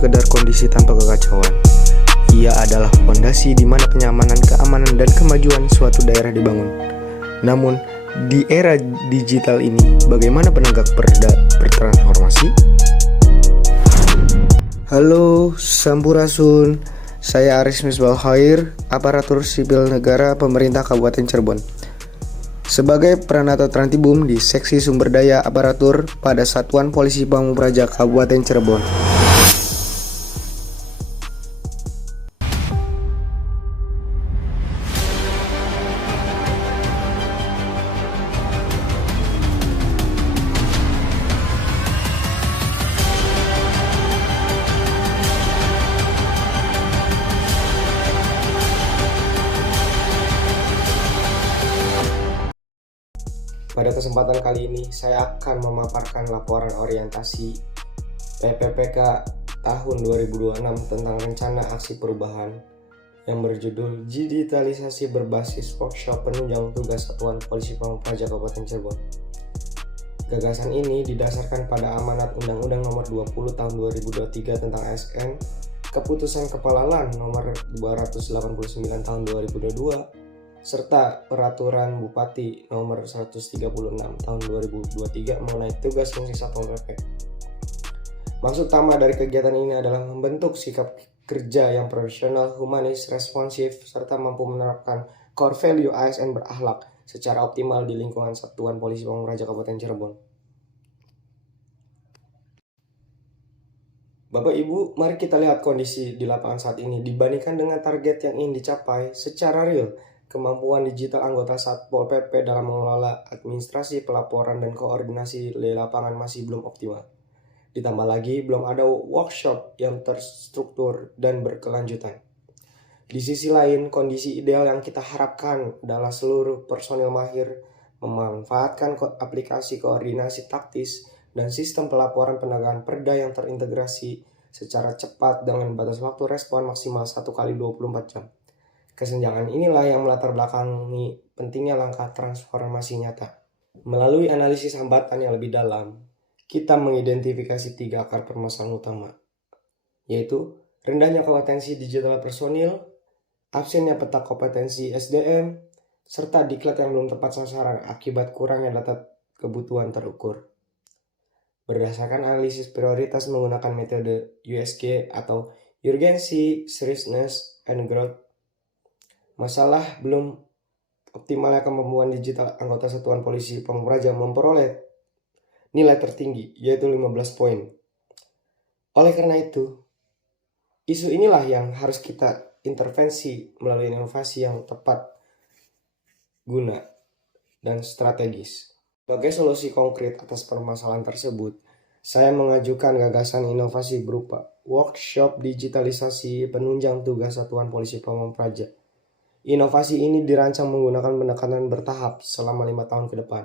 sekedar kondisi tanpa kekacauan. Ia adalah fondasi di mana kenyamanan, keamanan, dan kemajuan suatu daerah dibangun. Namun, di era digital ini, bagaimana penegak perda bertransformasi? Halo, Sampurasun. Saya Aris Misbal Khair, aparatur sipil negara pemerintah Kabupaten Cirebon. Sebagai Pranata Trantibum di Seksi Sumber Daya Aparatur pada Satuan Polisi Pamung Praja Kabupaten Cirebon. Pada kesempatan kali ini, saya akan memaparkan laporan orientasi PPPK tahun 2026 tentang rencana aksi perubahan yang berjudul Digitalisasi Berbasis Workshop Penunjang Tugas Satuan Polisi Pamung Praja Kabupaten Cirebon. Gagasan ini didasarkan pada amanat Undang-Undang Nomor 20 Tahun 2023 tentang ASN, Keputusan Kepala LAN Nomor 289 Tahun 2022, serta Peraturan Bupati Nomor 136 Tahun 2023 mengenai tugas fungsi Satpol PP. Maksud utama dari kegiatan ini adalah membentuk sikap kerja yang profesional, humanis, responsif, serta mampu menerapkan core value ASN berakhlak secara optimal di lingkungan Satuan Polisi Pamung Praja Kabupaten Cirebon. Bapak Ibu, mari kita lihat kondisi di lapangan saat ini dibandingkan dengan target yang ingin dicapai secara real. Kemampuan digital anggota Satpol PP dalam mengelola administrasi, pelaporan, dan koordinasi di lapangan masih belum optimal. Ditambah lagi, belum ada workshop yang terstruktur dan berkelanjutan. Di sisi lain, kondisi ideal yang kita harapkan adalah seluruh personil mahir memanfaatkan aplikasi koordinasi taktis dan sistem pelaporan penegakan perda yang terintegrasi secara cepat dengan batas waktu respon maksimal 1 kali 24 jam. Kesenjangan inilah yang melatar belakangi pentingnya langkah transformasi nyata. Melalui analisis hambatan yang lebih dalam, kita mengidentifikasi 3 akar permasalahan utama, yaitu rendahnya kompetensi digital personil, absennya peta kompetensi SDM, serta diklat yang belum tepat sasaran akibat kurangnya data kebutuhan terukur. Berdasarkan analisis prioritas menggunakan metode USG atau Urgency, Seriousness, and Growth, masalah belum optimalnya kemampuan digital anggota Satuan Polisi Pamung Praja memperoleh nilai tertinggi, yaitu 15 poin. Oleh karena itu, isu inilah yang harus kita intervensi melalui inovasi yang tepat guna dan strategis. Sebagai solusi konkret atas permasalahan tersebut, saya mengajukan gagasan inovasi berupa workshop digitalisasi penunjang tugas Satuan Polisi Pamung Praja. Inovasi ini dirancang menggunakan pendekatan bertahap selama 5 tahun ke depan,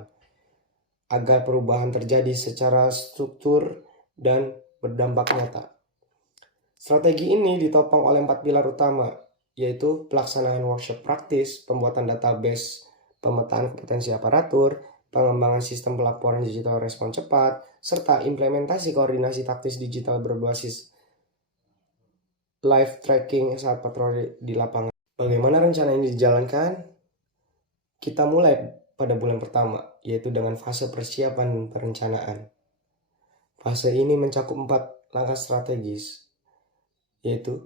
agar perubahan terjadi secara struktur dan berdampak nyata. Strategi ini ditopang oleh 4 pilar utama, yaitu pelaksanaan workshop praktis, pembuatan database, pemetaan kompetensi aparatur, pengembangan sistem pelaporan digital respon cepat, serta implementasi koordinasi taktis digital berbasis live tracking saat patroli di lapangan. Bagaimana rencana ini dijalankan? Kita mulai pada bulan pertama, yaitu dengan fase persiapan dan perencanaan. Fase ini mencakup 4 langkah strategis, yaitu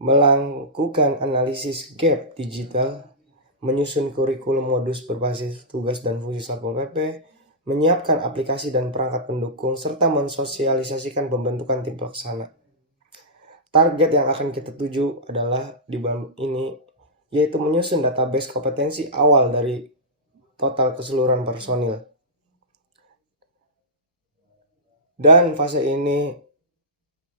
melakukan analisis gap digital, menyusun kurikulum modus berbasis tugas dan fungsi Satpol PP, menyiapkan aplikasi dan perangkat pendukung, serta mensosialisasikan pembentukan tim pelaksana. Target yang akan kita tuju adalah di bulan ini, yaitu menyusun database kompetensi awal dari total keseluruhan personil. Dan fase ini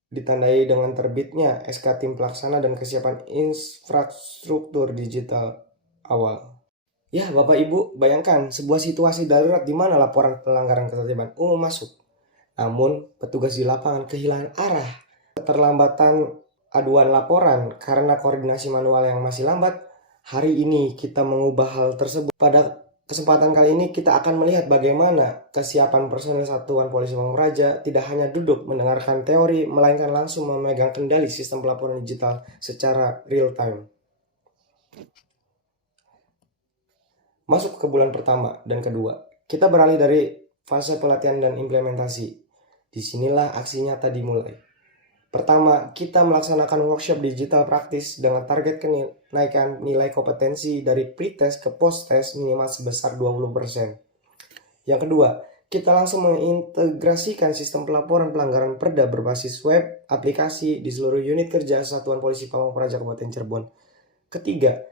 ditandai dengan terbitnya SK tim pelaksana dan kesiapan infrastruktur digital awal. Ya, Bapak Ibu, bayangkan sebuah situasi darurat di mana laporan pelanggaran ketertiban umum masuk. Namun, petugas di lapangan kehilangan arah. Keterlambatan aduan laporan karena koordinasi manual yang masih lambat. Hari ini kita mengubah hal tersebut pada Kesempatan kali ini kita akan melihat bagaimana kesiapan personil Satuan Polisi Pamung Praja tidak hanya duduk mendengarkan teori, melainkan langsung memegang kendali sistem pelaporan digital secara real time. Masuk ke bulan pertama dan kedua, kita beralih dari fase pelatihan dan implementasi. Disinilah aksi nyata dimulai. Pertama, kita melaksanakan workshop digital praktis dengan target kenaikan nilai kompetensi dari pre-test ke post-test minimal sebesar 20%. Yang kedua, kita langsung mengintegrasikan sistem pelaporan pelanggaran perda berbasis web, aplikasi di seluruh unit kerja Satuan Polisi Pamung Praja Kabupaten Cirebon. Ketiga,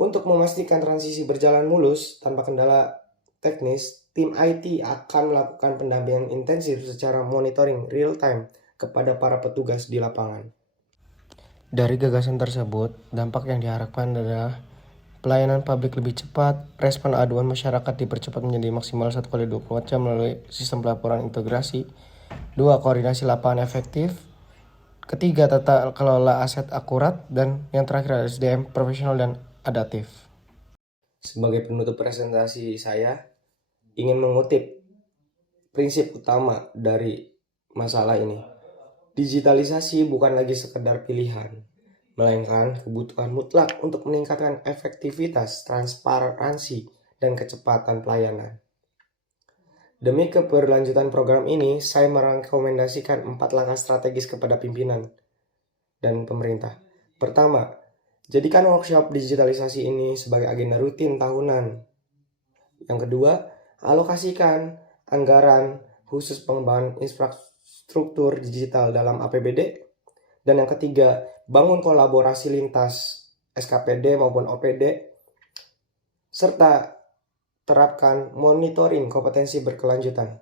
untuk memastikan transisi berjalan mulus tanpa kendala teknis, tim IT akan melakukan pendampingan intensif secara monitoring real time kepada para petugas di lapangan. Dari gagasan tersebut, dampak yang diharapkan adalah pelayanan publik lebih cepat, respon aduan masyarakat dipercepat menjadi maksimal 1x24 jam melalui sistem pelaporan integrasi. 2. Koordinasi lapangan efektif. Ketiga, tata kelola aset akurat. Dan yang terakhir, SDM profesional dan adaptif. Sebagai penutup presentasi saya, ingin mengutip prinsip utama dari masalah ini. Digitalisasi bukan lagi sekedar pilihan, melainkan kebutuhan mutlak untuk meningkatkan efektivitas, transparansi, dan kecepatan pelayanan. Demi keberlanjutan program ini, saya merekomendasikan 4 langkah strategis kepada pimpinan dan pemerintah. Pertama, jadikan workshop digitalisasi ini sebagai agenda rutin tahunan. Yang kedua, alokasikan anggaran khusus pengembangan infrastruktur digital dalam APBD. Dan yang ketiga, bangun kolaborasi lintas SKPD maupun OPD, serta terapkan monitoring kompetensi berkelanjutan.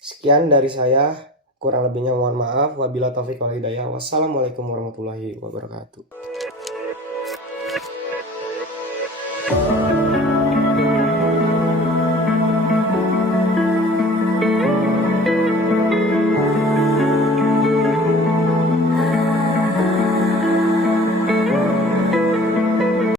Sekian dari saya, kurang lebihnya mohon maaf. Wabillahi taufiq wal hidayah. Wassalamualaikum warahmatullahi wabarakatuh.